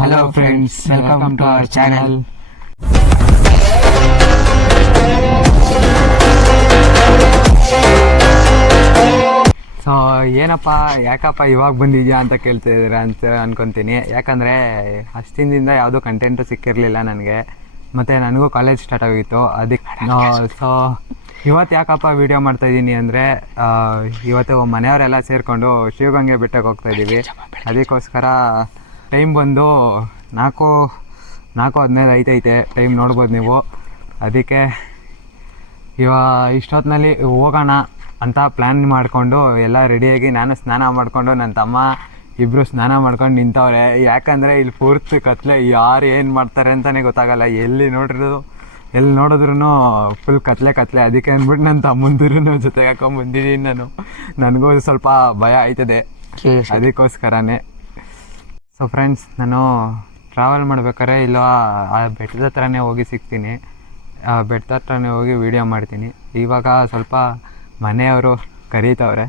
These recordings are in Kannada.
Hello friends, welcome to our channel. So ಏನಪ್ಪ ಯಾಕಪ್ಪ ಇವಾಗ ಬಂದಿದ್ಯಾ ಅಂತ ಕೇಳ್ತಾ ಇದ್ದೀರಾ ಅಂತ ಅನ್ಕೊತೀನಿ. ಯಾಕಂದರೆ ಅಷ್ಟಿಂದಿಂದ ಯಾವುದೋ ಕಂಟೆಂಟು ಸಿಕ್ಕಿರಲಿಲ್ಲ ನನಗೆ, ಮತ್ತು ನನಗೂ ಕಾಲೇಜ್ ಸ್ಟಾರ್ಟ್ ಆಗಿತ್ತು. ಅದಕ್ಕೆ ಸೊ ಇವತ್ತು ಯಾಕಪ್ಪ ವೀಡಿಯೋ ಮಾಡ್ತಾಯಿದ್ದೀನಿ ಅಂದರೆ ಇವತ್ತು ಮನೆಯವರೆಲ್ಲ ಸೇರಿಕೊಂಡು ಶಿವಗಂಗೆ ಬೆಟ್ಟಕ್ಕೆ ಹೋಗ್ತಾಯಿದ್ದೀವಿ. ಅದಕ್ಕೋಸ್ಕರ ಟೈಮ್ ಬಂದು 4:15 ಐತೈತೆ ಟೈಮ್, ನೋಡ್ಬೋದು ನೀವು. ಅದಕ್ಕೆ ಇಷ್ಟೊತ್ತಿನಲ್ಲಿ ಹೋಗೋಣ ಅಂತ ಪ್ಲ್ಯಾನ್ ಮಾಡಿಕೊಂಡು ಎಲ್ಲ ರೆಡಿಯಾಗಿ ನಾನು ಸ್ನಾನ ಮಾಡಿಕೊಂಡು ನನ್ನ ತಮ್ಮ ಇಬ್ಬರು ಸ್ನಾನ ಮಾಡ್ಕೊಂಡು ನಿಂತವ್ರೆ. ಯಾಕಂದರೆ ಇಲ್ಲಿ ಪೂರ್ತಿ ಕತ್ಲೆ, ಯಾರು ಏನು ಮಾಡ್ತಾರೆ ಅಂತಲೇ ಗೊತ್ತಾಗಲ್ಲ. ಎಲ್ಲಿ ನೋಡಿದ್ರೂ ಫುಲ್ ಕತ್ಲೆ. ಅದಕ್ಕೆ ಅಂದ್ಬಿಟ್ಟು ನನ್ನ ತಮ್ಮಂದಿರೂ ಜೊತೆಗೆ ಹಾಕೊಂಡ್ಬಂದಿದ್ದೀನಿ. ನನಗೂ ಸ್ವಲ್ಪ ಭಯ ಆಯ್ತದೆ, ಅದಕ್ಕೋಸ್ಕರನೇ. ಸೊ ಫ್ರೆಂಡ್ಸ್, ನಾನು ಟ್ರಾವೆಲ್ ಮಾಡ್ಬೇಕಾದ್ರೆ ಇಲ್ಲ ಆ ಬೆಟ್ಟದ ಹತ್ರನೇ ಹೋಗಿ ಸಿಗ್ತೀನಿ, ಬೆಟ್ಟದ ಹತ್ರನೇ ಹೋಗಿ ವೀಡಿಯೋ ಮಾಡ್ತೀನಿ. ಇವಾಗ ಸ್ವಲ್ಪ ಮನೆಯವರು ಕರೀತವ್ರೆ,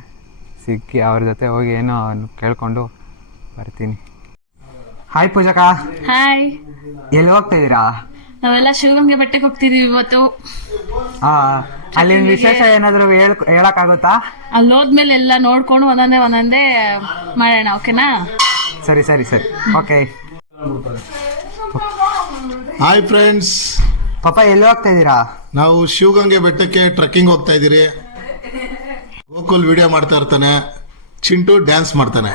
ಸಿಕ್ಕಿ ಅವ್ರ ಜೊತೆ ಹೋಗಿ ಏನೋ ಕೇಳ್ಕೊಂಡು ಬರ್ತೀನಿ. ಹಾಯ್ ಪೂಜಕ. ಹಾಯ್. ಎಲ್ಲಿ ಹೋಗ್ತಿದ್ದೀರಾ? ನಾವೆಲ್ಲ ಶಿವಗಂಗೆ ಬೆಟ್ಟಕ್ಕೆ ಹೋಗ್ತಿದೀವಿ ಇವತ್ತು. ಅಲ್ಲಿನ ವಿಶೇಷ ಏನಾದ್ರು ಹೇಳಕ್ಕಾಗುತ್ತಾ? ಅಲ್ಲಿ ಹೋದ್ಮೇಲೆ ಎಲ್ಲ ನೋಡ್ಕೊಂಡು ಒಂದೊಂದೇ ಮಾಡೋಣ, ಓಕೆನಾ? ಸರಿ ಓಕೆ. ಹಾಯ್ ಫ್ರೆಂಡ್ಸ್, ಪಾಪ ಎಲ್ಲಿ ಹೋಗ್ತಾ ಇದ್ದೀರಾ? ನಾವು ಶಿವಗಂಗೆ ಬೆಟ್ಟಕ್ಕೆ ಟ್ರೆಕ್ಕಿಂಗ್ ಹೋಗ್ತಾ ಇದ್ದೀರಿ. ಗೋಕುಲ್ ವಿಡಿಯೋ ಮಾಡ್ತಾ ಇರ್ತಾನೆ, ಚಿಂಟು ಡ್ಯಾನ್ಸ್ ಮಾಡ್ತಾನೆ.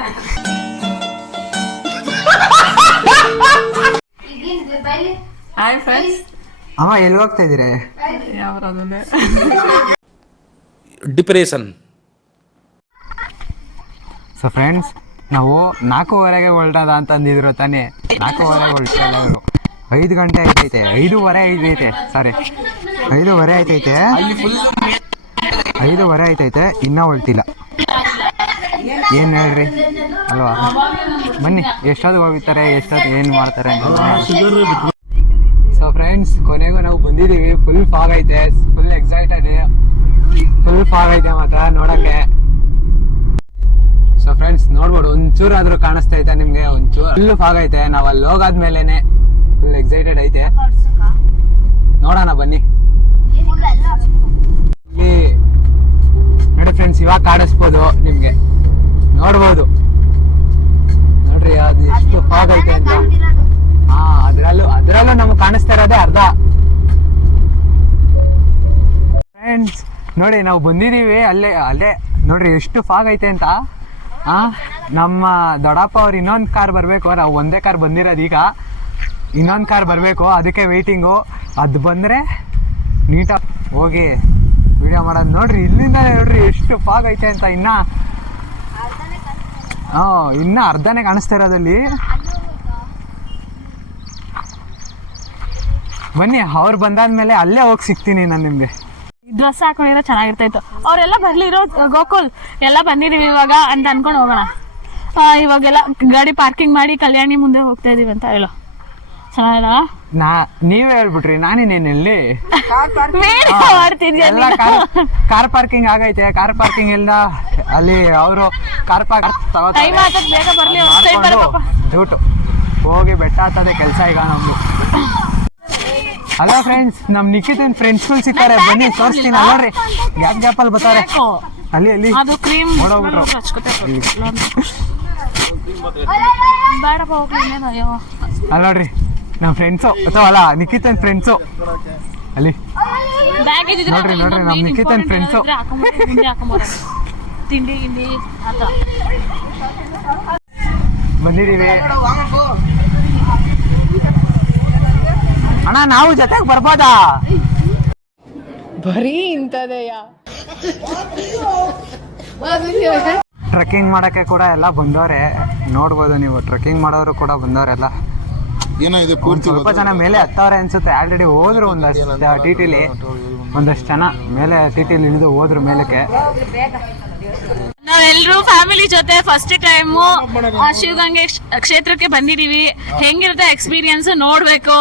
Hi friends. ಅಮ್ಮ ಎಲ್ಲಿ ಹೋಗ್ತಾ ಇದ್ದೀರಿ? ಡಿಪ್ರೆಷನ್. ಸೊ ಫ್ರೆಂಡ್ಸ್, ನಾವು 4:15ಗೆ ಹೊರಟದ ಅಂತ ಅಂದಿದ್ರು ತಾನೇ. 4:15 ಹೊರಟಿಲ್ಲ ಅವರು, 5 ಗಂಟೆ ಆಯ್ತೈತೆ. 5:15 ಆಯ್ತೈತೆ, ಸಾರಿ 5:15 ಆಯ್ತೈತೆ. 5:15 ಆಯ್ತೈತೆ, ಇನ್ನೂ ಹೊರಟಿಲ್ಲ. ಏನು ಹೇಳ್ರಿ ಅಲ್ವಾ? ಬನ್ನಿ, ಎಷ್ಟೊತ್ತಿಗೆ ಹೋಗ್ತಾರೆ, ಎಷ್ಟೊತ್ತು ಏನು ಮಾಡ್ತಾರೆ ಅಂತ. ಸೊ ಫ್ರೆಂಡ್ಸ್, ಕೊನೆಗೂ ನಾವು ಬಂದಿದ್ದೀವಿ. ಫುಲ್ ಫಾಗ್ ಐತೆ, ಫುಲ್ ಎಕ್ಸೈಟೆಡ್, ಫುಲ್ ಫಾಗ್ ಐತೆ ಮಾತ್ರ ನೋಡೋಕ್ಕೆ. ಸೊ ಫ್ರೆಂಡ್ಸ್, ನೋಡ್ಬೋದು, ಒಂಚೂರಾದ್ರೂ ಕಾಣಿಸ್ತಾ ಐತೆ ನಿಮಗೆ? ಒಂಚೂರು ಫುಲ್ ಫಾಗ್ ಐತೆ. ನಾವು ಅಲ್ಲಿ ಹೋಗಾದ್ಮೇಲೆ ಫುಲ್ ಎಕ್ಸೈಟೆಡ್ ಐತೆ. ನೋಡೋಣ ಬನ್ನಿ. ಇಲ್ಲಿ ನೋಡಿ ಫ್ರೆಂಡ್ಸ್, ಇವಾಗ ಕಾಣಿಸ್ಬೋದು ನಿಮ್ಗೆ, ನೋಡ್ಬೋದು. ನೋಡ್ರಿ ಅದು ಎಷ್ಟು ಫಾಗ್ ಐತೆ ಅಂತ. ಅದ್ರಲ್ಲೂ ನಮ್ಗೆ ಕಾಣಿಸ್ತಾ ಇರೋದೇ ಅರ್ಧ. ಫ್ರೆಂಡ್ಸ್ ನೋಡಿ, ನಾವು ಬಂದಿದೀವಿ ಅಲ್ಲೇ ನೋಡ್ರಿ ಎಷ್ಟು ಫಾಗ್ ಐತೆ ಅಂತ. ನಮ್ಮ ದೊಡ್ಡಪ್ಪ ಅವ್ರು ಇನ್ನೊಂದು ಕಾರ್ ಬರಬೇಕು, ನಾವು ಒಂದೇ ಕಾರ್ ಬಂದಿರೋದು. ಈಗ ಇನ್ನೊಂದು ಕಾರ್ ಬರಬೇಕು, ಅದಕ್ಕೆ ವೆಯ್ಟಿಂಗು. ಅದು ಬಂದರೆ ನೀಟಾಗಿ ಹೋಗಿ ವಿಡಿಯೋ ಮಾಡೋದು. ನೋಡ್ರಿ ಇಲ್ಲಿಂದ ನೋಡ್ರಿ ಎಷ್ಟು ಫಾಗ್ ಐತೆ ಅಂತ. ಇನ್ನ ಅರ್ಧನೇ ಕಾಣಿಸ್ತಾ ಇರೋದಲ್ಲಿ. ಬನ್ನಿ, ಅವ್ರು ಬಂದಾದ್ಮೇಲೆ ಅಲ್ಲೇ ಹೋಗಿ ಸಿಗ್ತೀನಿ ನಾನು ನಿಮ್ಗೆ. ಡ್ರೆಸ್ ಹಾಕೊಂಡಿರೋ ಚೆನ್ನಾಗಿರ್ತಾ ಇತ್ತು. ಅವರೆಲ್ಲ ಬರ್ಲಿರೋ ಗೋಕುಲ್ ಎಲ್ಲ ಬಂದಿದೀವಿ ಇವಾಗ ಅಂತ ಅನ್ಕೊಂಡು ಹೋಗೋಣ. ಇವಾಗೆಲ್ಲ ಗಾಡಿ ಪಾರ್ಕಿಂಗ್ ಮಾಡಿ ಕಲ್ಯಾಣಿ ಮುಂದೆ ಹೋಗ್ತಾ ಇದೀವಿ ಅಂತ ಹೇಳೋ. ಚೆನ್ನಾಗಿಲ್ಲ? ನೀವೇ ಹೇಳ್ಬಿಟ್ರಿ, ನಾನೇನೇನು ಇಲ್ಲಿ ಮಾಡ್ತಿದ್ಯಾ? ಕಾರ್ ಪಾರ್ಕಿಂಗ್ ಆಗೈತೆ. ಕಾರ್ ಪಾರ್ಕಿಂಗ್ ಇಲ್ಲ ಅಲ್ಲಿ. ಅವರು ಕಾರ್ ಪಾರ್ಕ್ ಬೇಗ ಬರ್ಲಿ, ಡ್ಯೂಟು ಹೋಗಿ ಬೆಟ್ಟ ಹತ್ತದೇ ಕೆಲಸ ಈಗ ನಮ್ದು. ಹಲೋ ಫ್ರೆಂಡ್ಸ್, ನಮ್ ನಿಖಿತನ್ ಫ್ರೆಂಡ್ಸ್ಗಳು ಸಿಕ್ತಾರೆ, ಬನ್ನಿ ತೋರಿಸ್ತೀನಿ. ನೋಡ್ರಿ ಗ್ಯಾಪಲ್ಲಿ ಬರ್ತಾರೆ. ಅಲ್ಲಿ ನೋಡೋಗ್ಬಿಟ್ರು. ಅಲ್ಲಿ ನೋಡ್ರಿ ನಮ್ಮ ಫ್ರೆಂಡ್ಸು, ಅಥವಾ ಅಲ್ಲ ನಿಖಿತನ್ ಫ್ರೆಂಡ್ಸು. ಅಲ್ಲಿ ನೋಡ್ರಿ ನಮ್ ನಿಖಿತನ್ ಫ್ರೆಂಡ್ಸು. ಬಂದಿದೀವಿ ಅಣ್ಣ, ನಾವು ಜೊತೆಗೆ ಬರ್ಬೋದಾ? ಬರೀ ಇಂಥದೆಯ. ಟ್ರೆಕ್ಕಿಂಗ್ ಮಾಡಕ್ಕೆ ಕೂಡ ಎಲ್ಲ ಬಂದವ್ರೆ, ನೋಡ್ಬೋದು ನೀವು. ಟ್ರೆಕ್ಕಿಂಗ್ ಮಾಡೋರು ಕೂಡ ಬಂದವರೆಲ್ಲ. ಏನಾಗಿದೆ, ಸ್ವಲ್ಪ ಜನ ಮೇಲೆ ಹತ್ತವ್ರೆ ಅನ್ಸುತ್ತೆ. ಆಲ್ರೆಡಿ ಹೋದ್ರು ಒಂದಷ್ಟು ಟಿಟಿಲಿ, ಒಂದಷ್ಟು ಜನ ಮೇಲೆ ಟಿಟಿಲಿ ಇಳಿದು ಹೋದ್ರು ಮೇಲಕ್ಕೆ. ನಾವೆಲ್ಲರೂ ಫ್ಯಾಮಿಲಿ ಜೊತೆ ಫಸ್ಟ್ ಟೈಮ್ ಶಿವಗಂಗೆ ಕ್ಷೇತ್ರಕ್ಕೆ ಬಂದಿದೀವಿ. ಹೆಂಗಿರುತ್ತೆ ಎಕ್ಸ್ಪೀರಿಯನ್ಸ್ ನೋಡ್ಬೇಕು.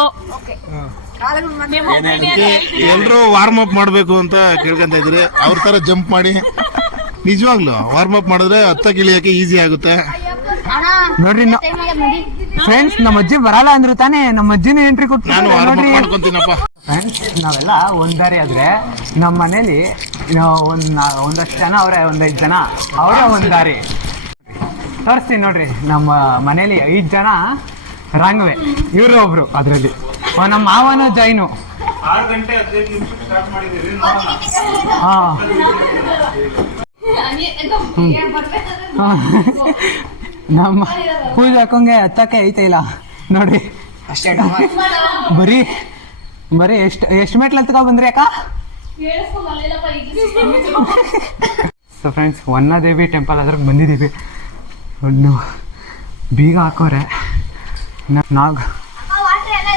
ಎಲ್ರು ವಾರ್ಮ್ ಅಪ್ ಮಾಡ್ಬೇಕು ಅಂತ ಕೇಳ್ಕೊಂತ ಇದ್ರಿ. ಅವ್ರ ತರ ಜಂಪ್ ಮಾಡಿ ನಿಜವಾಗ್ಲು ವಾರ್ಮ್ ಅಪ್ ಮಾಡಿದ್ರೆ ಹತ್ತಕ್ಕೆ ಇಳಿಯಕ್ಕೆ ಈಸಿ ಆಗುತ್ತೆ. ನೋಡ್ರಿ ಫ್ರೆಂಡ್ಸ್ ನಮ್ಮ ಅಜ್ಜಿ ಬರಲ್ಲ ಅಂದ್ರು ತಾನೇ, ನಮ್ಮ ಅಜ್ಜಿನ ಎಂಟ್ರಿ ಕೊಟ್ಟು ನಾನು ನೋಡ್ರಿ ಮಾಡ್ಕೊಂತೀನಪ್ಪ. ಫ್ರೆಂಡ್ಸ್ ನಾವೆಲ್ಲ ಒಂದ್ ದಾರಿ ಆದ್ರೆ ನಮ್ಮ ಮನೇಲಿ ಒಂದಷ್ಟು ಜನ ಅವರೇ, 5 ಜನ ಅವರೇ ಒಂದ್ ದಾರಿ. ತೋರಿಸ್ತೀನಿ ನೋಡ್ರಿ, ನಮ್ಮ ಮನೇಲಿ 5 ಜನ ರಾಂಗ್ವೆ, ಇವರು ಒಬ್ರು ಅದ್ರಲ್ಲಿ. ನಮ್ಮ ಮಾವನು ಜೈನು. 6 ಗಂಟೆ 15 ನಿಮಿಷಕ್ಕೆ ಸ್ಟಾರ್ಟ್ ಮಾಡಿದ್ದೀರಿ. ನಮ್ಮ ಪೂಜೆ ಹಾಕೋಂಗೆ ಹತ್ತಕ್ಕೆ ಐತೆ ಇಲ್ಲ ನೋಡ್ರಿ ಅಷ್ಟೇ. ಬರೀ ಎಷ್ಟು ಮೆಟ್ಲು ಹತ್ಕೊ ಬಂದ್ರಿ ಅಕ್ಕ? ಸೊ ಫ್ರೆಂಡ್ಸ್, ವನ್ನದೇವಿ ಟೆಂಪಲ್ ಅದ್ರಾಗ ಬಂದಿದ್ದೀವಿ. ಒಂದು ಬೀಗ ಹಾಕೋರೆ,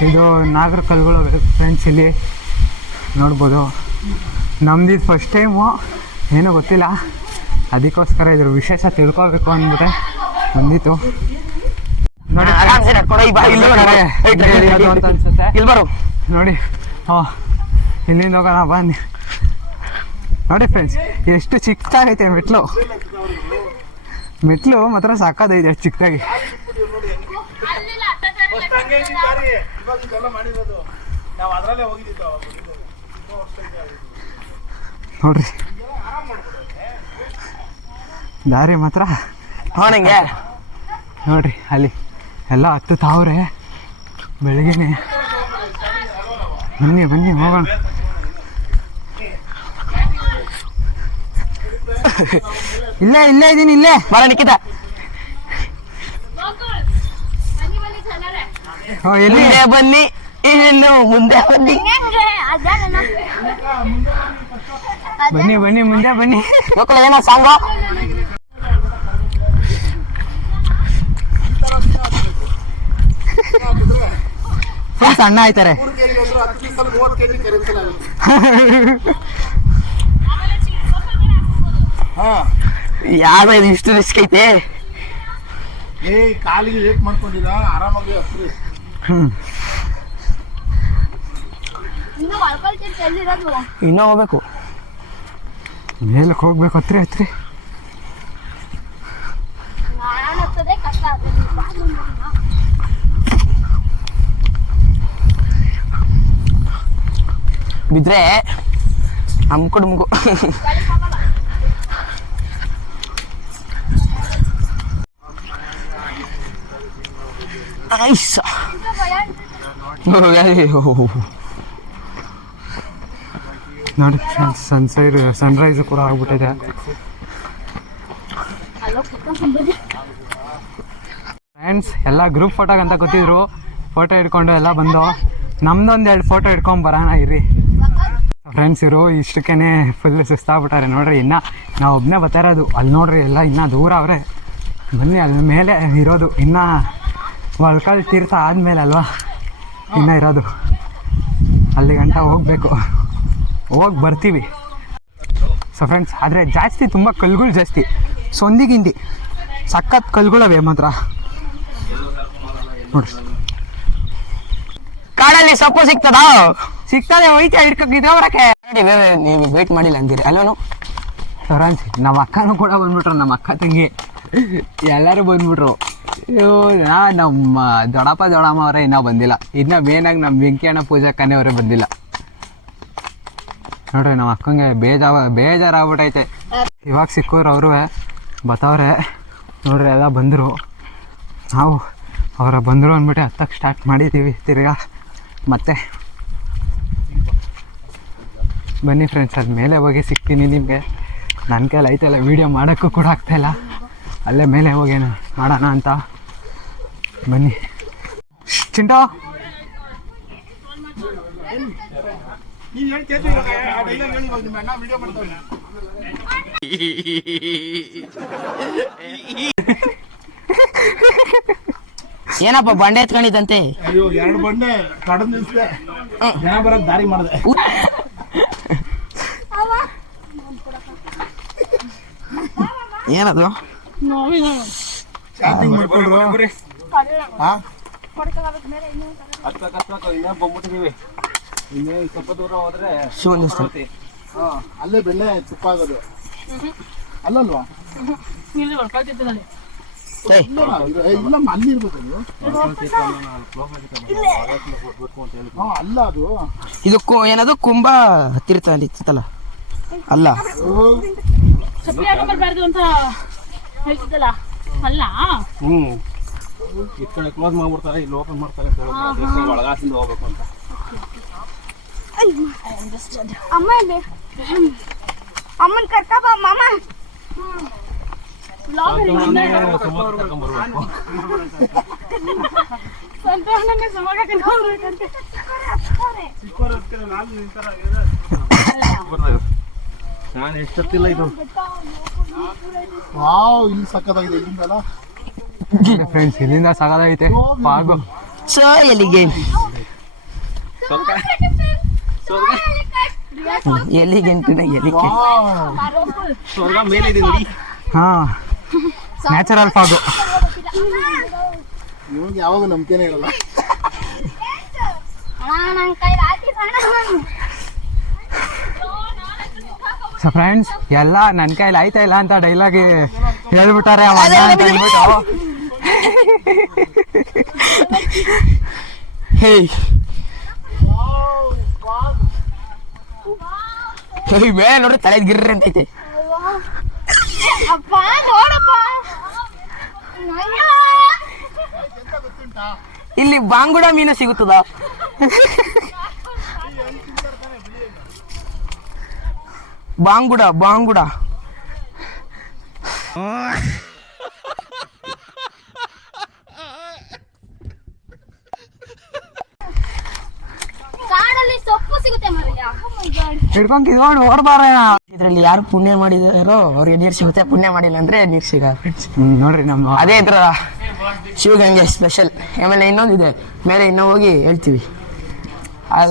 ಇದು ನಾಗರ ಕಲ್ಗಳು ಫ್ರೆಂಡ್ಸ್. ಇಲ್ಲಿ ನೋಡ್ಬೋದು. ನಮ್ದಿದ್ದು ಫಸ್ಟ್ ಟೈಮು, ಏನೂ ಗೊತ್ತಿಲ್ಲ, ಅದಕ್ಕೋಸ್ಕರ ಇದ್ರ ವಿಶೇಷ ತಿಳ್ಕೊಬೇಕು ಅಂದ್ಬಿಟ್ಟೆ ಬಂದಿತ್ತು. ನೋಡಿ ಅಂತ ಅನ್ಸುತ್ತೆ. ನೋಡಿ ಇಲ್ಲಿಂದ ಹೋಗೋಣ ಬನ್ನಿ. ನೋಡಿ ಫ್ರೆಂಡ್ಸ್, ಎಷ್ಟು ಚಿಕ್ಕದಾಗೈತೆ ಮೆಟ್ಲು ಮಾತ್ರ ಸಾಕಾದೈತೆ ಅಷ್ಟು ಚಿಕ್ಕದಾಗಿ. ನೋಡ್ರಿ ದಾರಿ ಮಾತ್ರ ನೋಡ್ರಿ, ಅಲ್ಲಿ ಎಲ್ಲ ಹತ್ತುತ್ತಾವ್ರೆ ಬೆಳಗ್ಗೆನೆ. ಬನ್ನಿ ಹೋಗೋಣ. ಇಲ್ಲೇ ಇದ್ದೀನಿ, ಇಲ್ಲೇ ಬರ ನಿಕ್ಕಿತ. ಎಲ್ಲಿ ಬನ್ನಿ, ಇನ್ನು ಮುಂದೆ ಬನ್ನಿ, ಮುಂದೆ ಬನ್ನಿ. ಏನೋ ಸಾಂಗು ಸಣ್ಣ ಆಯ್ತಾರೆ. ಯಾವ ಇಷ್ಟು ರಿಸ್ಕ್ ಐತೆ? ಕಾಲಿಗೆ ಲೇಟ್ ಮಾಡ್ಕೊಂಡಿಲ್ಲ, ಆರಾಮಾಗಿ ಇನ್ನೂ ಹೋಗ್ಬೇಕು, ಮೇಲಕ್ಕೆ ಹೋಗ್ಬೇಕು. ಹತ್ರಿ ಬಿದ್ರೆ ಅಮ್ಕೊಡ್ಮಗು. ನೋಡಿ ಸನ್ರೈಸ್ ಕೂಡ ಆಗ್ಬಿಟ್ಟಿದೆ. ಫ್ರೆಂಡ್ಸ್ ಎಲ್ಲ ಗ್ರೂಪ್ ಫೋಟೋಗಂತ ಗೊತ್ತಿದ್ರು, ಫೋಟೋ ಹಿಡ್ಕೊಂಡು ಎಲ್ಲ ಬಂದು ನಮ್ದೊಂದು 2 ಫೋಟೋ ಹಿಡ್ಕೊಂಡು ಬರೋಣ ಇರಿ. ಫ್ರೆಂಡ್ಸ್ ಇವರು ಇಷ್ಟಕ್ಕೇ ಫುಲ್ ಸುಸ್ತಾಗ್ಬಿಟ್ಟಾರೆ. ನೋಡ್ರಿ, ಇನ್ನು ನಾವು ಒಬ್ಬನೇ ಬರ್ತಾ ಇರೋದು. ಅಲ್ಲಿ ನೋಡ್ರಿ ಎಲ್ಲ ಇನ್ನೂ ದೂರ ಅವರೇ. ಬನ್ನಿ, ಅಲ್ಲಿ ಮೇಲೆ ಇರೋದು ಇನ್ನೂ ಒಳ್ಕಲ್ ತೀರ್ಥ ಆದಮೇಲೆ ಅಲ್ವಾ ಇನ್ನೂ ಇರೋದು. ಅಲ್ಲಿ ಗಂಟ ಹೋಗ್ಬೇಕು, ಹೋಗಿ ಬರ್ತೀವಿ. ಸೊ ಫ್ರೆಂಡ್ಸ್, ಆದರೆ ಜಾಸ್ತಿ ತುಂಬ ಕಲ್ಗಳು ಜಾಸ್ತಿ, ಸೊಂದಿಗಿಂದಿ ಸಖತ್ ಕಲ್ಗಳವೆ ಮಾತ್ರ. ನೋಡ್ರಿ, ಕಾಡಲ್ಲಿ ಸೊಪ್ಪು ಸಿಗ್ತದೆ ಹೋಯ್ತಾ ಹಿಡ್ಕೊಂಡಿದ್ದವ್ರಕ್ಕೆ. ನೀವು ವೇಟ್ ಮಾಡಿಲ್ಲ ಅಂತೀರಿ ಅಲ್ಲೂ ಸರಾನ್ಸಿ. ನಮ್ಮ ಅಕ್ಕನೂ ಕೂಡ ಬಂದ್ಬಿಟ್ರು, ನಮ್ಮ ಅಕ್ಕ ತಂಗಿ ಎಲ್ಲರೂ ಬಂದ್ಬಿಟ್ರು. ನಮ್ಮ ದೊಡ್ಡಪ್ಪ ದೊಡ್ಡಮ್ಮ ಅವರೇ ಇನ್ನೂ ಬಂದಿಲ್ಲ. ಇನ್ನು ಮೇನಾಗಿ ನಮ್ಮ ವೆಂಕಯ್ಯಣ್ಣ ಪೂಜಾಕ್ಕನೇ ಅವರೇ ಬಂದಿಲ್ಲ. ನೋಡ್ರಿ, ನಮ್ಮ ಅಕ್ಕಂಗೆ ಬೇಜಾರಾಗ್ಬಿಟ್ಟೈತೆ. ಇವಾಗ ಸಿಕ್ಕೋರು ಅವರು ಬತ್ತವ್ರೆ. ನೋಡ್ರಿ, ಎಲ್ಲ ಬಂದರು. ನಾವು ಬಂದರು ಅಂದ್ಬಿಟ್ಟು ಹತ್ತಕ್ಕೆ ಸ್ಟಾರ್ಟ್ ಮಾಡಿದ್ದೀವಿ ತಿರ್ಗಾ. ಮತ್ತೆ ಬನ್ನಿ ಫ್ರೆಂಡ್ಸ್, ಅದು ಮೇಲೆ ಹೋಗಿ ಸಿಗ್ತೀನಿ ನಿಮಗೆ. ನನ್ನ ಕೈಲಿ ಐತೆಲ್ಲ ವೀಡಿಯೋ ಮಾಡೋಕ್ಕೂ ಕೂಡ ಆಗ್ತಾಯಿಲ್ಲ. ಅಲ್ಲೇ ಮೇಲೆ ಹೋಗೇನ ಮಾಡೋಣ ಅಂತ ಬನ್ನಿ. ಚಿಂಟೋ ಏನಪ್ಪ ಬಂಡೆ ಎತ್ಕೊಂಡಿದ್ದಂತೆ? ಅಯ್ಯೋ, 2 ಬಂಡೆ ಕಡದ್ ನಿಲ್ಸಿದೆ, ಜನ ಬರೋಕ್ ದಾರಿ ಮಾಡಿದೆ. ಏನದು ಶಾಪಿಂಗ್ ಮಾಡ್ಕೊಂಡ್ರು? ಸ್ವಲ್ಪ ದೂರ ಹೋದ್ರೆ ಅಲ್ಲೇ ಬೆಣ್ಣೆ ತುಪ್ಪ ಆಗೋದು ಅಲ್ಲಲ್ವಾ? ಇಲ್ಲಮ್ಮ ಅಲ್ಲಿ ಇರ್ಬೇಕು ಅಲ್ಲ ಅದು ಇದು ಏನದು ಕುಂಭ ತೀರ್ಥ ಇತ್ತಲ್ಲ ಅಲ್ಲ ಚಪ್ಪಲಿ ಹಾಕೊಂಡ್ಬರ್ಬಾರ್ದು ಅಂತ ಹೇಳ್ತಿದ್ದಲ್ಲ ಅಲ್ಲ. ಈ ಕಡೆ ಕ್ಲೋಸ್ ಮಾಡ್ಬಿಡ್ತಾರೆ, ಇಲ್ಲಿ ಓಪನ್ ಮಾಡ್ತಾರೆ, ಒಳಗಾಸಿಂದ ಹೋಗ್ಬೇಕು ಅಂತ. ಅಮ್ಮನ್ ಕರ್ಕಬ ಮಾಮ. ಸಂತೋಷನೇ ಸಮಾಗಕ್ಕೆ ನೋಡ್ಬೇಕಂತೆ. ನಾನು ಎಷ್ಟೊತ್ತಿಲ್ಲ ಇದು ವಾವ್ ಇಲ್ಲಿ ಸಕ್ಕತ್ತಾಗಿದೆ ಇಲ್ಲಿಂದಲ್ಲ ಫ್ರೆಂಡ್ಸ್ ಇಲ್ಲಿಂದ ಸಾಕಾಗೈತೆ ಪಾಗು. ಸೊ ಎಲ್ಲಿಗೆ ಎಲ್ಲಿಗೆ ಎಲ್ಲಿಗೆ ಸ್ವರ್ಗ ಮೇಲೆ ಇದೀನಿ. ಹಾ ನ್ಯಾಚುರಲ್ ಪಾಗು. ಇವಾಗ ಯಾವಾಗ ನಂಬಿಕೆನೇ ಇರಲ್ಲ. ಸೊ ಫ್ರೆಂಡ್ಸ್ ಎಲ್ಲ ನನ್ನ ಕೈಲಿ ಆಯ್ತಾ ಇಲ್ಲ ಅಂತ ಡೈಲಾಗ್ ಹೇಳ್ಬಿಟ್ಟಾರೆ ಅವ ಅಣ್ಣ ಅಂತ ಹೇಳ್ಬಿಟ್ಟು. ಹೇ ಮೇಲೆ ನೋಡ್ರಿ ತಲೆ ಗಿರ್ರಿ ಅಂತೈತೆ. ಅಪ್ಪ ನೋಡಪ್ಪ. ಇಲ್ಲಿ ಬಾಂಗುಡ ಮೀನು ಸಿಗುತ್ತದ? ಬಾಂಗುಡ ಬಾಂಗುಡ ಕಾಡಲ್ಲಿ ಸೊಪ್ಪು ಸಿಗುತ್ತೆ ಮರಯ್ಯ. ಹಿಡ್ಕೊಂಡ್ ಓಡ್ಬಾರ. ಇದ್ರಲ್ಲಿ ಯಾರು ಪುಣ್ಯ ಮಾಡಿದಾರೋ ಅವ್ರಿಗೆ ನೀರು ಸಿಗುತ್ತೆ, ಪುಣ್ಯ ಮಾಡಿಲ್ಲ ಅಂದ್ರೆ ನೀರು ಸಿಗಲ್ಲ ಫ್ರೆಂಡ್ಸ್. ನೋಡ್ರಿ ನಮ್ಮ ಅದೇ ಇದ್ರ ಶಿವಗಂಗೆ ಸ್ಪೆಷಲ್. ಆಮೇಲೆ ಇನ್ನೊಂದಿದೆ ಮೇಲೆ ಇನ್ನೂ ಹೋಗಿ ಹೇಳ್ತೀವಿ.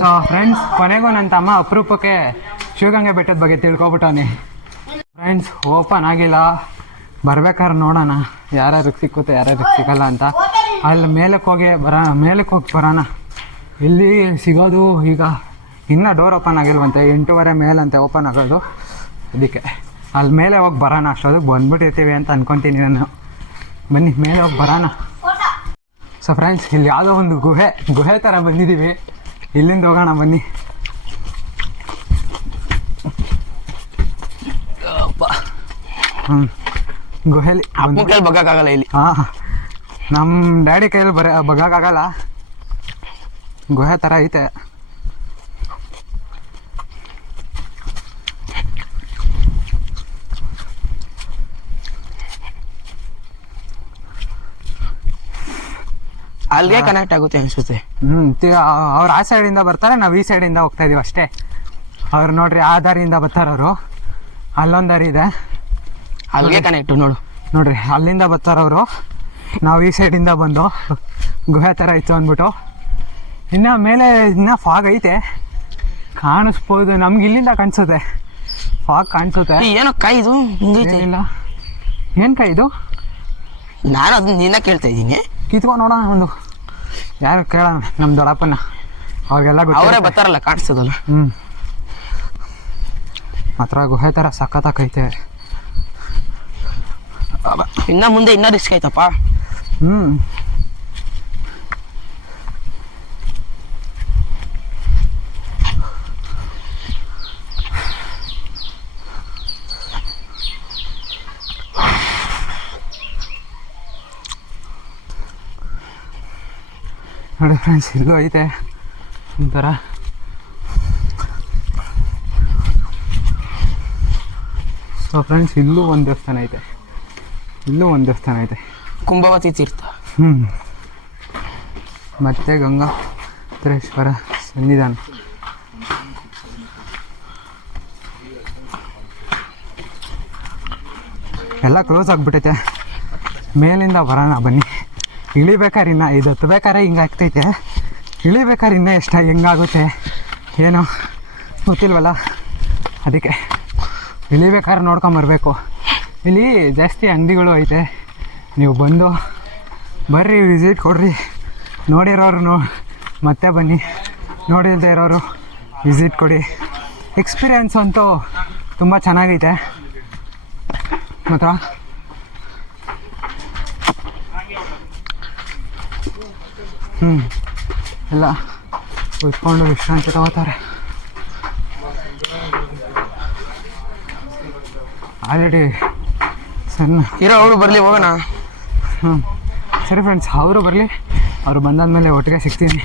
ಸೊ ಫ್ರೆಂಡ್ಸ್ ಕೊನೆಗೂ ನನ್ನ ತಮ್ಮ ಅಪರೂಪಕ್ಕೆ ಶಿವಗಂಗೆ ಬೆಟ್ಟದ ಬಗ್ಗೆ ತಿಳ್ಕೊಬಿಟ್ಟವನೆ. ಫ್ರೆಂಡ್ಸ್ ಓಪನ್ ಆಗಿಲ್ಲ, ಬರ್ಬೇಕಾದ್ರೆ ನೋಡೋಣ ಯಾರ್ಯಾರಿಗೆ ಸಿಕ್ಕುತ್ತೆ ಯಾರ್ಯಾರಿಗೆ ಸಿಗಲ್ಲ ಅಂತ. ಅಲ್ಲಿ ಮೇಲಕ್ಕೆ ಹೋಗಿ ಬರೋಣ. ಇಲ್ಲಿ ಸಿಗೋದು ಈಗ ಇನ್ನೂ ಡೋರ್ ಓಪನ್ ಆಗಿಲ್ವಂತೆ, 8:30 ಮೇಲಂತೆ ಓಪನ್ ಆಗೋದು. ಅದಕ್ಕೆ ಅಲ್ಲಿ ಮೇಲೆ ಹೋಗಿ ಬರೋಣ, ಅಷ್ಟೊತ್ತಿಗೆ ಬಂದ್ಬಿಟ್ಟಿರ್ತೀವಿ ಅಂತ ಅನ್ಕೊತೀನಿ ನಾನು. ಬನ್ನಿ ಮೇಲೆ ಹೋಗಿ ಬರೋಣ. ಸೊ ಫ್ರೆಂಡ್ಸ್ ಇಲ್ಲಿ ಯಾವುದೋ ಒಂದು ಗುಹೆ ಥರ ಬಂದಿದ್ದೀವಿ, ಇಲ್ಲಿಂದ ಹೋಗೋಣ ಬನ್ನಿ. ಗುಹೆಲಿ ಅಪ್ಪನ ಕೈಲಿ ಬಗ್ಗಕ್ಕಾಗಲ್ಲ ಇಲ್ಲಿ. ಹಾಂ ನಮ್ಮ ಡ್ಯಾಡಿ ಕೈಯಲ್ಲಿ ಬಗ್ಗಕ್ಕಾಗಲ್ಲ, ಗುಹೆ ಥರ ಐತೆ. ಅಲ್ಲಿಗೆ ಕನೆಕ್ಟ್ ಆಗುತ್ತೆ ಅನ್ಸುತ್ತೆ. ಅವ್ರು ಆ ಸೈಡಿಂದ ಬರ್ತಾರೆ, ನಾವು ಈ ಸೈಡಿಂದ ಹೋಗ್ತಾ ಇದೀವಿ ಅಷ್ಟೇ. ಅವ್ರು ನೋಡ್ರಿ ಆ ದಾರಿಯಿಂದ ಬರ್ತಾರವರು, ಅಲ್ಲೊಂದು ದಾರಿ ಇದೆ, ಅಲ್ಲಿಗೆ ಕನೆಕ್ಟ್ ನೋಡ್ರಿ ಅಲ್ಲಿಂದ ಬರ್ತಾರವರು. ನಾವು ಈ ಸೈಡಿಂದ ಬಂದು ಗುಹೆ ಥರ ಇತ್ತು ಅಂದ್ಬಿಟ್ಟು. ಇನ್ನು ಮೇಲೆ ಇನ್ನೂ ಫಾಗ್ ಐತೆ, ಕಾಣಿಸ್ಬೋದು ನಮ್ಗೆ, ಇಲ್ಲಿಂದ ಕಾಣಿಸುತ್ತೆ, ಫಾಗ್ ಕಾಣಿಸುತ್ತೆ. ಏನೋ ಕಾಯಿ ಇದು ಹಿಂಗೈತೆ. ಇಲ್ಲ ಏನು ಕಾಯಿ ಇದು? ನಾನು ಅದನ್ನ ನಿನ್ನ ಕೇಳ್ತಾ ಇದ್ದೀನಿ. ಕಿತ್ಕೊಂಡು ನೋಡೋಣ ಒಂದು, ಯಾರು ಕೇಳೋಣ ನಮ್ಮ ದೊಡ್ಡಪ್ಪನ, ಅವ್ರಿಗೆಲ್ಲ ಅವರೇ ಬರ್ತಾರಲ್ಲ ಕಾಣಿಸ್ತದಲ್ಲ. ಮಾತ್ರ ಗುಹೆ ಥರ ಸಖತ್ತಾಗೈತೆ. ಇನ್ನ ಮುಂದೆ ಇನ್ನೂ ರಿಸ್ಕ್ ಐತಪ್ಪ. ನೋಡಿ ಫ್ರೆಂಡ್ಸ್ ಇಲ್ಲೂ ಐತೆ ಒಂಥರ. ಸೊ ಫ್ರೆಂಡ್ಸ್ ಇಲ್ಲೂ ಒಂದು ದೇವಸ್ಥಾನ ಐತೆ, ಕುಂಭವತಿ ತೀರ್ಥ. ಮತ್ತೆ ಗಂಗಾಧರೇಶ್ವರ ಸನ್ನಿಧಾನ. ಎಲ್ಲ ಕ್ಲೋಸ್ ಆಗಿಬಿಟ್ಟೈತೆ. ಮೇಲಿಂದ ಬರೋಣ ಬನ್ನಿ. ಇಳಿಬೇಕಾದ್ರೆ ಇನ್ನು ಇದು ಹತ್ಬೇಕಾರೆ ಹಿಂಗೆ ಆಗ್ತೈತೆ, ಇಳಿಬೇಕಾದ್ರೆ ಇನ್ನೂ ಹೆಂಗಾಗುತ್ತೆ ಏನೋ ಗೊತ್ತಿಲ್ವಲ್ಲ, ಅದಕ್ಕೆ ಇಳಿಬೇಕಾದ್ರೆ ನೋಡ್ಕೊಂಬರ್ಬೇಕು. ಇಲ್ಲಿ ಜಾಸ್ತಿ ಅಂಗಡಿಗಳು ಐತೆ, ನೀವು ಬರ್ರಿ ವಿಸಿಟ್ ಕೊಡ್ರಿ. ನೋಡಿರೋರು ಮತ್ತೆ ಬನ್ನಿ, ನೋಡಿಲ್ಲದೆ ಇರೋರು ವಿಸಿಟ್ ಕೊಡಿ. ಎಕ್ಸ್ಪೀರಿಯೆನ್ಸ್ ಅಂತೂ ತುಂಬ ಚೆನ್ನಾಗೈತೆ ಮಾತ್ರ. ಎಲ್ಲ ಕುತ್ಕೊಂಡು ವಿಶ್ರಾಂತಿ ತಗೋತಾರೆ. ಆಲ್ರೆಡಿ ಸಣ್ಣ ಇರೋ ಅವರು ಬರ್ಲಿ ಹೋಗೋಣ. ಸರಿ ಫ್ರೆಂಡ್ಸ್, ಅವರು ಬರಲಿ, ಅವರು ಬಂದಾದ್ಮೇಲೆ ಒಟ್ಟಿಗೆ ಸಿಗ್ತೀನಿ.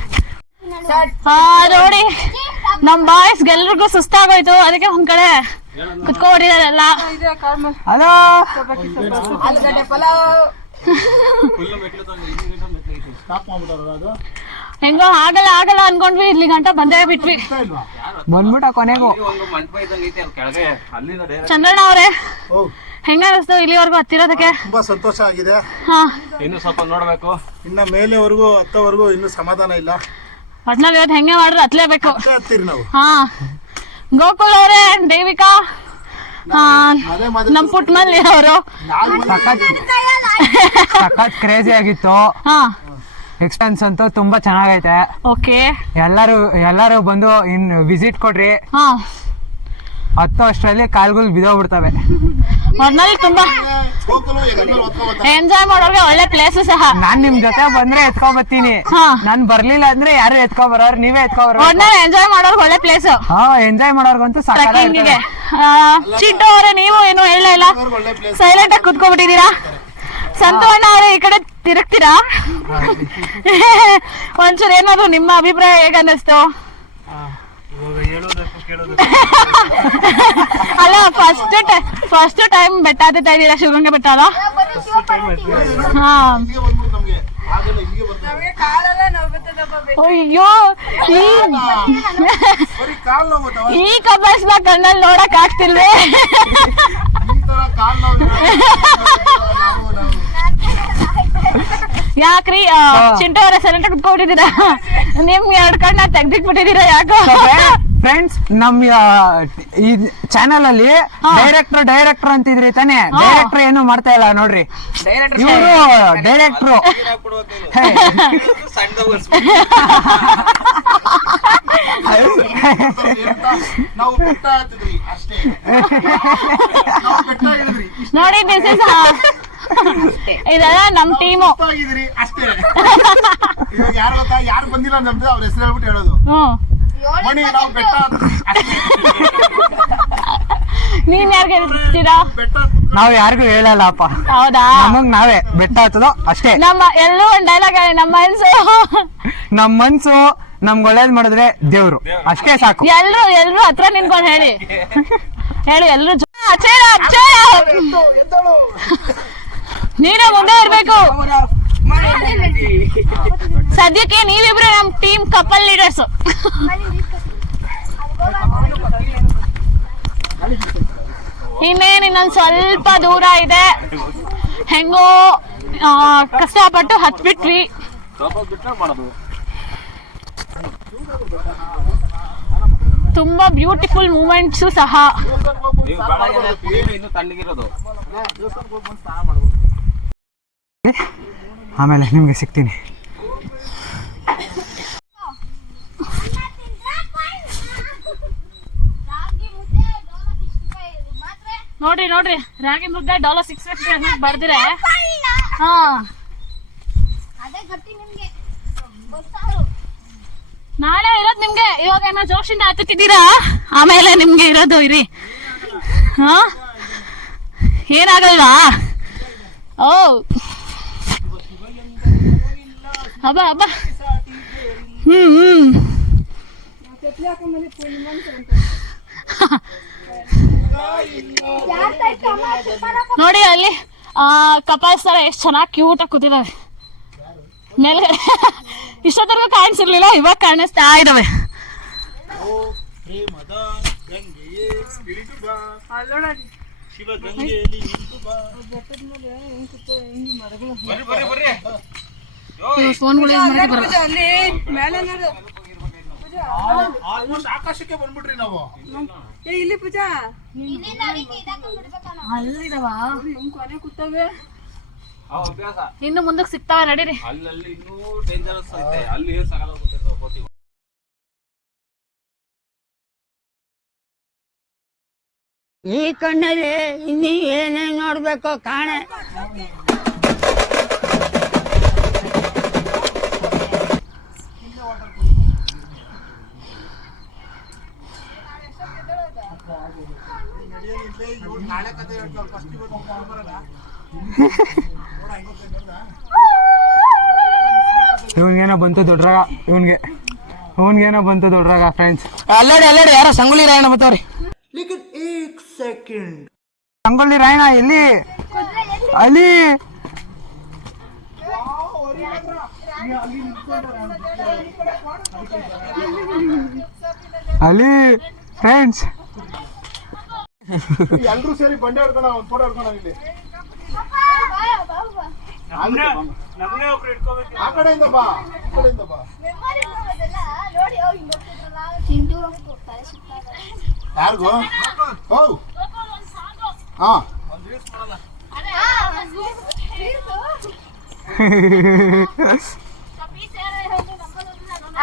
ನೋಡಿ ನಮ್ ಬಾಯ್ಸ್ ಎಲ್ರಿಗೂ ಸುಸ್ತಾಗೋಯ್ತು, ಅದಕ್ಕೆ ಒಂದ್ ಕಡೆ ಕುತ್ಕೊಂಡಿದಾರೆಲ್ಲ. ಹಲೋ, ಹೆಂಗೋ ಆಗಲ್ಲ ಆಗಲ್ಲ ಅನ್ಕೊಂಡ್ವಿ, ಇಲ್ಲಿ ಗಂಟ ಬಂದೇ ಬಿಟ್ವಿ. ಬಂದ್ಬಿಟ್ಟ ಕೊನೆಗೂ. ಒಂದು ಮಂಟಪ ಇದ್ದಂಗೆ ಐತೆ ಅಲ್ಲಿ ಕೆಳಗೆ, ಅಲ್ಲಿಂದ ಡೈರೆಕ್ಟ್. ಚಂದ್ರಣ್ಣ ಅವ್ರೆ, ಹೆಂಗ ಅನಿಸ್ತು ಇಲ್ಲಿವರೆಗೂ ಹತ್ತಿರೋದಕ್ಕೆ? ತುಂಬಾ ಸಂತೋಷ ಆಗಿದೆ. ಹಾ, ಇನ್ನು ಸ್ವಲ್ಪ ನೋಡ್ಬೇಕು. ಇನ್ನ ಮೇಲೆವರೆಗೂ ಹತ್ತವರೆಗೂ ಇನ್ನೂ ಸಮಾಧಾನ ಇಲ್ಲ. ಒಟ್ನಲ್ಲಿ ಇವತ್ತು ಹೆಂಗೆ ಮಾಡಿದ್ರೆ ಹತ್ಲೇಬೇಕು. ಹತ್ತೀರಿ ನಾವು. ಹಾ, ಗೋಕುಲ್ ಅವರೇ, ದೇವಿಕಾ, ನಮ್ ಪುಟ್ನಲ್ಲಿ ಅವರು ಸಖತ್ ಕ್ರೇಜಿ ಆಗಿತ್ತು. ಹಾ, ಎಕ್ಸ್ಪೆನ್ಸ್ ಅಂತೂ ತುಂಬಾ ಚೆನ್ನಾಗೈತೆ. ಓಕೆ, ಎಲ್ಲರೂ ಬಂದು ವಿಸಿಟ್ ಕೊಡ್ರಿ. ಹಾ, ಹತ್ತು ಅಷ್ಟರಲ್ಲಿ ಕಾಲ್ಗಳು ಬಿದೋಗ್ಬಿಡ್ತವೆ. ಒಟ್ನಲ್ಲಿ ತುಂಬಾ ಎಂಜಾಯ್ ಮಾಡೋರ್ಗೆ ಒಳ್ಳೆ ಪ್ಲೇಸ್ ಸಹ. ನಾನ್ ನಿಮ್ ಜೊತೆ ಬಂದ್ರೆ ಎತ್ಕೊಂಡ್ ಬರ್ತೀನಿ. ಹಾ. ನಾನ್ ಬರ್ಲಿಲ್ಲ ಅಂದ್ರೆ ಯಾರು ಎತ್ಕೊಂಡ್ ಬರೋರು, ನೀವೇ ಎತ್ಕೊಂಡ್ ಬರೋ. ಒಟ್ನಲ್ಲಿ ಎಂಜಾಯ್ ಮಾಡೋರ್ಗೆ ಒಳ್ಳೆ ಪ್ಲೇಸ್. ಹಾ, ಎಂಜಾಯ್ ಮಾಡೋರ್ಗಂತೂ ಟ್ರೆಕ್ಕಿಂಗಿಗೆ. ಚಿಂಟು ಅವರೇ, ನೀವು ಏನು ಹೇಳ ಇಲ್ಲ, ಸೈಲೆಂಟ್ ಆಗಿ ಕುತ್ಕೊಂಡ್ಬಿಟ್ಟಿದೀರಾ. ಸಂತು ಅಣ್ಣ ಅವರೇ, ಈ ಕಡೆ ತಿರುಗ್ತೀರಾ? ಒಂಚೂರು ಏನಾದ್ರು ನಿಮ್ಮ ಅಭಿಪ್ರಾಯ ಹೇಗನ್ನಿಸ್ತು? ಅಲ್ಲ, ಫಸ್ಟ್ ಟೈಮ್ ಬೆಟ್ಟ ಹತ್ತುತ್ತಾ ಇದ್ದೀರಾ, ಶಿವಗಂಗೆ ಬೆಟ್ಟ ಅಲ್ಲ? ಹಾ, ಅಯ್ಯೋ, ಈ ಕಬ್ಬಸ್ನ ಕಣ್ಣಲ್ಲಿ ನೋಡಕ್ ಆಗ್ತಿಲ್ವೇ? ಯಾಕ್ರಿ ಚಿಂಟು ಅವರ ಸೆಲೆಂಟ್ ಕುತ್ಕೊಂಡಿದ್ದೀರಾ? ನಿಮ್ 2 ಕಣ್ಣ ತೆಗ್ದಿಟ್ಬಿಟ್ಟಿದ್ದೀರಾ ಯಾಕೋ? ಫ್ರೆಂಡ್ಸ್, ನಮ್ ಈ ಚಾನಲ್ ಅಲ್ಲಿ ಡೈರೆಕ್ಟರ್ ಅಂತಿದ್ರಿ ತಾನೆ. ಡೈರೆಕ್ಟರ್ ಏನು ಮಾಡ್ತಾ ಇಲ್ಲ ನೋಡ್ರಿ, ಇವರು ಡೈರೆಕ್ಟ್ರು. ನೋಡಿ, ದಿಸ್ ಇಸ್ ಇದೆಲ್ಲ ನಮ್ ಟೀಮು. ಯಾರು ಬಂದಿಲ್ಲ ನಮ್ದು ಅವ್ರ ಹೆಸರು ಹೇಳ್ಬಿಟ್ಟು ಹೇಳೋದು. ನೀನ್ ಯಾರ್ಗೆ ಹೇಳ್ತೀರಾ? ನಾವ್ ಯಾರಿಗೂ ಹೇಳಲ್ಲಪ್ಪ. ಹೌದಾ? ನಮಗ್ ನಾವೇ ಬೆಟ್ಟ ಹತ್ತದೋ ಅಷ್ಟೇ. ನಮ್ಮ ಎಲ್ಲೂ ಒಂದ್ ಡೈಲಾಗ್ ಹೇಳಿ, ನಮ್ಮ ಮನ್ಸು ನಮ್ಗೆ ಒಳ್ಳೇದ್ ಮಾಡಿದ್ರೆ ದೇವ್ರು, ಅಷ್ಟೇ ಸಾಕು. ಎಲ್ರು ಹತ್ರ ನಿನ್ಕೊಂಡು ಹೇಳಿ ಎಲ್ರು ನೀನೇ ಮುಂದೆ ಇರ್ಬೇಕು. ಸದ್ಯಕ್ಕೆ ನೀವಿಬ್ರು ನಮ್ ಟೀಮ್ ಕಪಲ್ ಲೀಡರ್ಸ್. ಇನ್ನೊಂದ್ ಸ್ವಲ್ಪ ದೂರ ಇದೆ, ಹೆಂಗೋ ಕಷ್ಟಪಟ್ಟು ಹತ್ಬಿಟ್ವಿ. ತುಂಬಾ ಬ್ಯೂಟಿಫುಲ್ ಮೂಮೆಂಟ್ಸ್ ಸಹ. ಆಮೇಲೆ ನಿಮ್ಗೆ ಸಿಗ್ತೀನಿ. ನೋಡ್ರಿ ರಾಗಿ ಮುದ್ದೆ $650 ಅಂತ ಬರ್ದಿರೆ. ಹಾ, ನಾಳೆ ಇರೋದು ನಿಮ್ಗೆ. ಇವಾಗ ಏನೋ ಜೋಶಿಂದ ಹತ್ತುತ್ತಿದ್ದೀರಾ, ಆಮೇಲೆ ನಿಮ್ಗೆ ಇರೋದು ಇರಿ. ಹಾ, ಏನಾಗಲ್ವಾ? ಓ ಹಬ್ಬ. ನೋಡಿ ಅಲ್ಲಿ ಕಪಲ್ಸ್ ತರ ಎಷ್ಟು ಚೆನ್ನಾಗಿ ಕ್ಯೂಟ್ ಆಗಿ ಕೂತಿದಾವೆ ಮೇಲ್ಗಡೆ. ಇಷ್ಟೊತ್ತರೆಗೂ ಕಾಣಿಸಿರ್ಲಿಲ್ಲ, ಇವಾಗ ಕಾಣಿಸ್ತಾ ಇದಾವೆ. ಆಕಾಶಕ್ಕೆ ಬಂದ್ಬಿಟ್ರಿ ನಾವು. ಇಲ್ಲಿ ಪೂಜಾ ಅಲ್ಲಿದವ ಇನ್ನು ಮುಂದಕ್ಕೆ ಸಿಗ್ತಾವ, ನಡೀರಿ. ಅಲ್ಲಿ ಇನ್ನೂ ಡೇಂಜರಸ್ ಐತೆ, ಅಲ್ಲಿ ಸಾಕಾಗೋಗ್ಬಿಟ್ಟಿರ್ತಾವ. ಈ ಕಣ್ಣಲ್ಲಿ ಇನ್ನೀ ಏನೇನ್ ನೋಡ್ಬೇಕೋ ಕಾಣೆ. ಇವನ್ಗೇನೋ ಬಂತು ದೊಡ್ಡರಾಗ, ಇವನ್ಗೇನೋ ಬಂತು ದೊಡ್ಡರಾಗ ಫ್ರೆಂಡ್ಸ್. ಅಲ್ಲೇಡಿ ಯಾರೋ ಸಂಗೊಳ್ಳಿ ರಾಯಣ್ಣ ಬತ್ತವ್ರಿ. ಸಂಗೊಳ್ಳಿ ರಾಯಣ್ಣ ಎಲ್ಲಿ? ಅಲ್ಲಿ ಅಲ್ಲಿ ಫ್ರೆಂಡ್ಸ್. ಎಲ್ರೂ ಸೇರಿ ಬಂಡೆ ಹೊಡ್ಕೋಣ, ಒಂದು ಫೋಟೋ ಹೊಡ್ಕೋಣ ಇಲ್ಲಿ. ಆ ಕಡೆಯಿಂದ ಬಾ, ಈ ಕಡೆಯಿಂದ ಬಾ. ಯಾರಿಗೂ? ಹೌದು. ಹಾ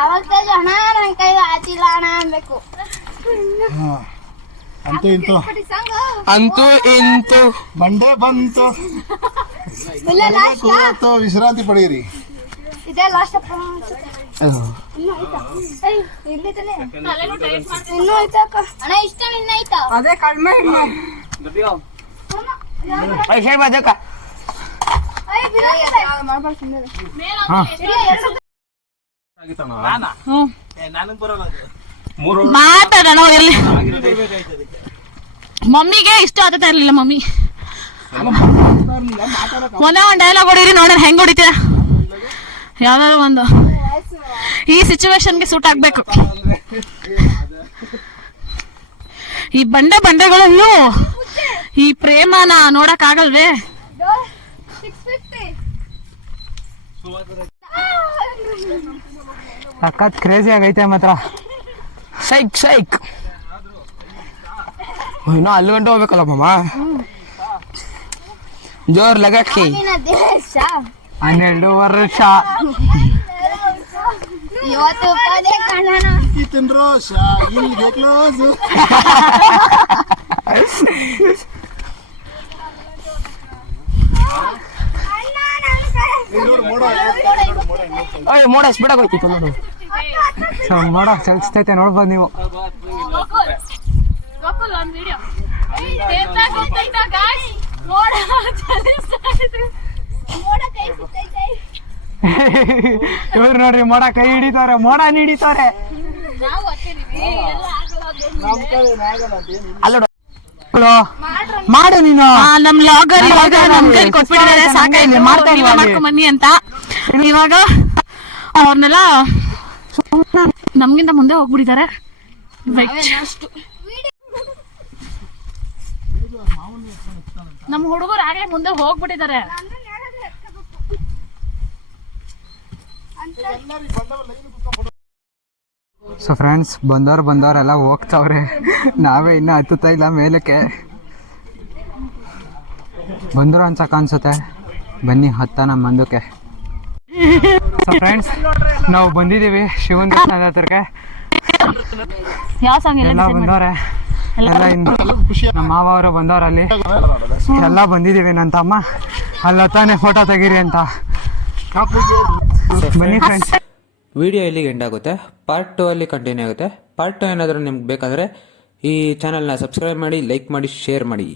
ಅವಾಗ ಹಣ ನನ್ನ ಕೈ ಆಚಿಲ್ಲ ಹಣ ಅನ್ಬೇಕು. ಅಂತೂ ಇಂತೂ ಅಂತೂ ಇಂತೂ ಮಂಡೆ ಬಂತು, ಕೂತು ವಿಶ್ರಾಂತಿ ಪಡೆಯಿರಿ. ಇದೇ ಲಾಸ್ಟ್ ಅಪ್ಪ. ಇನ್ನೂ ಆಯ್ತಾ ಅಕ್ಕ? ಅಣ್ಣ ಇಷ್ಟ ಇನ್ನ ಆಯ್ತಾ? ಅದೇ ಕಡಿಮೆ ಇನ್ನು ಹೇಳಿ ಬಾಜಕ್ಕ. ಮಾತಾಡೋಣ ಇರ್ಲಿ. ಮಮ್ಮಿಗೆ ಇಷ್ಟ ಆಗ್ತಾ ಇರ್ಲಿಲ್ಲ. ಮಮ್ಮಿ ಒಂದೇ ಒಂದು ಡೈಲಾಗ್ ಹೊಡೀರಿ ನೋಡ್ರಿ ಹೆಂಗ್ ಹೊಡಿತೀರ. ಯಾವ್ದಾದ್ರು ಒಂದು ಈ ಸಿಚುವೇಶನ್ಗೆ ಸೂಟ್ ಆಗ್ಬೇಕು. ಈ ಬಂಡೆಗಳು ಈ ಪ್ರೇಮನ ನೋಡಕ್ ಆಗಲ್ವೇ? 650. ಸಖತ್ ಕ್ರೇಜಿ ಆಗೈತೆ ಮಾತ್ರ. ಸೈಕ್ ಇನ್ನೂ ಅಲ್ಲಿ ಗಂಟೆ ಹೋಗ್ಬೇಕಲ್ಲ ಮಾಮ. ಜೋರ್ ಲಗಾಕಿ. ದೇಶ 12 ವರ್ಷ ಇವತ್ತು ಪದೇ ಕಾಣೋಣ. ಈತನ್ ರೋಷ ಇಲ್ಲಿಗೆ ಕ್ಲೋಸ್. ಮೋಡ ಸ್ಪೀಡಾಗಿ ಹೋಯ್ತಿತ್ತು ನೋಡು. ಮೋಡ ಚಲಿಸ್ತೈತೆ ನೋಡ್ಬೋದು ನೀವು. ಇವ್ರು ನೋಡ್ರಿ ಮೋಡ ಕೈ ಹಿಡಿತವ್ರೆ, ಮೋಡ ಹಿಡಿತವ್ರೆ. ಮಾಡು ನೀನು. ನಮ್ ಲಾಗರ್ ಇವಾಗ ನಮ್ ಕೈ ಕೊಟ್ಬಿಟ್ಟಿದ್ದಾರೆ, ಸಾಕಾಯ್ತು ಮಾಡ್ಕೊಂಡ್ ಬನ್ನಿ ಅಂತ. ಇವಾಗ ಅವ್ರನ್ನೆಲ್ಲ ನಮ್ಗಿಂತ ಮುಂದೆ ಹೋಗ್ಬಿಟ್ಟಿದ್ದಾರೆ. ನಮ್ ಹುಡುಗರು ಆಗ್ಲೇ ಮುಂದೆ ಹೋಗ್ಬಿಟ್ಟಿದ್ದಾರೆ. ಸೊ ಫ್ರೆಂಡ್ಸ್, ಬಂದವರೆಲ್ಲ ಹೋಗ್ತಾವ್ರೆ. ನಾವೇ ಇನ್ನೂ ಹತ್ತುತ್ತಾ ಇಲ್ಲ ಮೇಲಕ್ಕೆ. ಬಂದರು ಅನ್ಸಕ್ಕೆ ಅನ್ಸುತ್ತೆ. ಬನ್ನಿ ಹತ್ತನ ಮುಂದಕ್ಕೆ. ಸೊ ಫ್ರೆಂಡ್ಸ್, ನಾವು ಬಂದಿದ್ದೀವಿ ಶಿವನ ದೇವಸ್ಥಾನದ ಹತ್ರಕ್ಕೆ. ಯಾವ ಸಾಂಗ್ ಎಲ್ಲ ಬಂದವ್ರೆ, ಎಲ್ಲ ಇನ್ನು ನಮ್ಮ ಮಾವ ಅವರು ಬಂದವ್ರು. ಅಲ್ಲಿ ಎಲ್ಲ ಬಂದಿದ್ದೀವಿ. ನನ್ನ ತಮ್ಮ ಅಲ್ಲಿ ಹತ್ತಾನೆ ಫೋಟೋ ತೆಗೀರಿ ಅಂತ. ಬನ್ನಿ ಫ್ರೆಂಡ್ಸ್. ವಿಡಿಯೋ ಇಲ್ಲಿಗೆ ಎಂಡ್ ಆಗುತ್ತೆ. ಪಾರ್ಟ್ 2 ಅಲ್ಲಿ ಕಂಟಿನ್ಯೂ ಆಗುತ್ತೆ. ಪಾರ್ಟ್ 2 ಏನಾದರೂ ನಿಮ್ಗೆ ಬೇಕಾದರೆ ಈ ಚಾನಲ್ನ ಸಬ್ಸ್ಕ್ರೈಬ್ ಮಾಡಿ, ಲೈಕ್ ಮಾಡಿ, ಶೇರ್ ಮಾಡಿ.